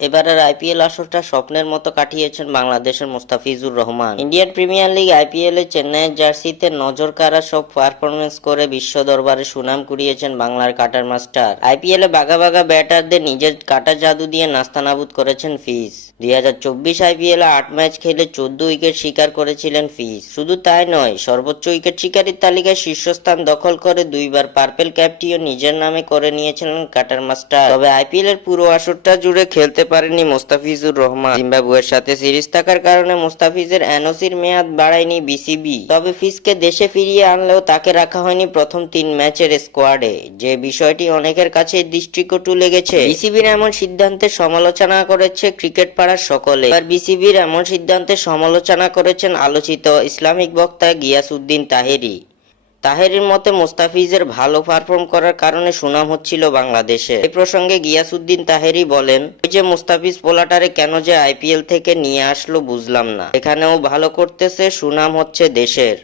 এবারের আইপিএল আসরটা স্বপ্নের মতো কাটিয়েছেন বাংলাদেশের Mustafizur Rahman. Indian premier league আইপিএলে চেন্নাইয়ের জার্সিতে নজর কাড়া সব পারফরমেন্স করে বিশ্ব দরবারে সুনাম কুড়িয়েছেন বাংলার কাটার মাস্টার। আইপিএলে বাঘা বাঘা ব্যাটারদের নিজের কাটা জাদু দিয়ে নাস্তানাবুদ করেছেন ফিজ। 2024 আইপিএলে 8 ম্যাচ খেলে 14 উইকেট শিকার করেছিলেন ফিজ। শুধু তাই নয়, সর্বোচ্চ উইকেট শিকারীর তালিকায় শীর্ষস্থান দখল করে দুইবার পার্পেল ক্যাপটিও নিজের নামে করে নিয়েছিলেন কাটার মাস্টার। তবে আইপিএল এর পুরো আসরটা জুড়ে খেলতে পারেনি মুস্তাফিজুর রহমান। জিম্বাবুয়ের সাথে সিরিজ থাকার কারণে মুস্তাফিজের এনওসির মেয়াদ বাড়ায়নি বিসিবি। তবে ফিজকে দেশে ফিরিয়ে আনলেও তাকে রাখা হয়নি প্রথম 3 ম্যাচের স্কোয়াডে, যে বিষয়টি অনেকের কাছে দৃষ্টিকটু লেগেছে। বিসিবির এমন সিদ্ধান্তের সমালোচনা করেছে ক্রিকেট পাড়ার সকলে। এবার বিসিবির এমন সিদ্ধান্তের সমালোচনা করেছেন আলোচিত ইসলামিক বক্তা গিয়াসউদ্দিন তাহেরি। তাহেরির মতে মুস্তাফিজের ভালো পারফর্ম করার কারণে সুনাম হচ্ছিল বাংলাদেশে। এই প্রসঙ্গে গিয়াসউদ্দিন তাহেরি বলেন, ওই যে মুস্তাফিজ পোলাটারে কেন যে আইপিএল থেকে নিয়ে আসলো বুঝলাম না, এখানেও ভালো করতেছে, সুনাম হচ্ছে দেশের।